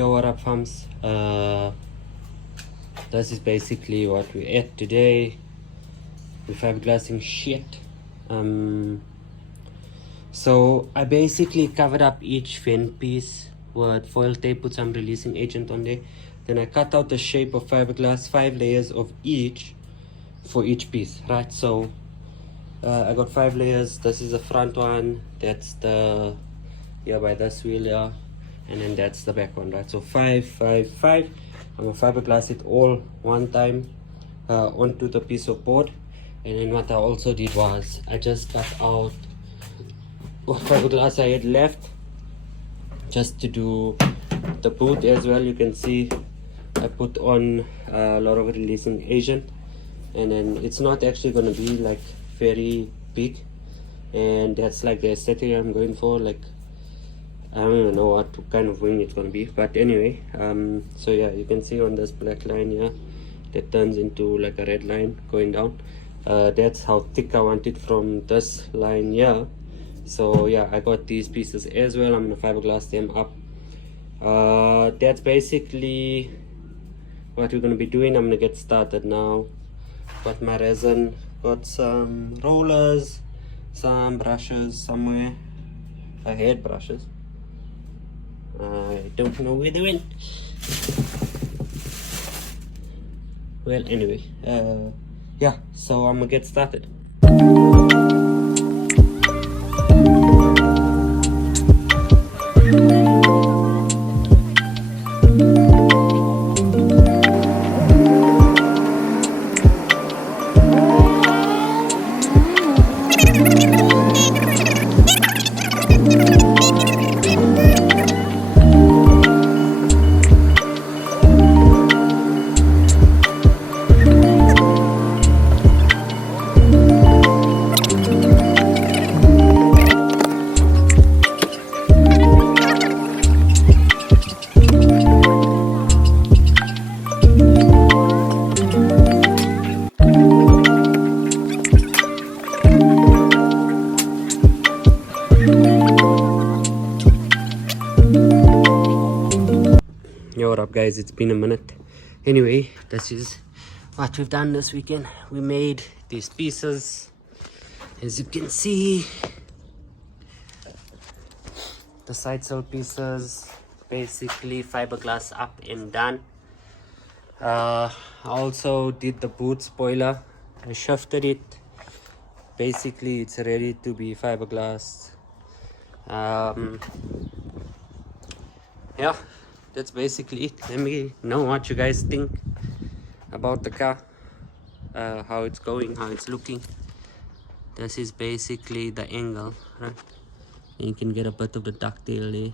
Yo, what up fams? This is basically what we ate today. We're fiberglassing shit. So I basically covered up each fin piece with foil tape, put some releasing agent on there. Then I cut out the shape of fiberglass, 5 layers of each for each piece, right? So I got 5 layers. This is the front one, that's the by this wheel here, and then that's the back one, right? So 5, 5, 5. I'm gonna fiberglass it all one time onto the piece of board. And then what I also did was I just cut out what fiberglass I had left just to do the boot as well. You can see I put on a lot of releasing agent, and then it's not actually going to be like very big, and that's like the aesthetic I'm going for. Like I don't even know what kind of wing it's going to be, but anyway, so yeah, you can see on this black line here that turns into like a red line going down. That's how thick I want it from this line here. So yeah, I got these pieces as well. I'm gonna fiberglass them up. That's basically what we're gonna be doing. I'm gonna get started now. Got my resin, got some rollers, some brushes somewhere. I had brushes. I don't know where they went. Well, anyway, yeah, so I'm gonna get started. Yo, what up guys, it's been a minute. Anyway, this is what we've done this weekend. We made these pieces, as you can see, the side sail pieces, basically fiberglass up and done. I also did the boot spoiler. I shifted it. Basically it's ready to be fiberglassed. Yeah, that's basically it. Let me know what you guys think about the car, how it's going, how it's looking. This is basically the angle, right? And you can get a bit of the ducktail there.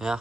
Yeah,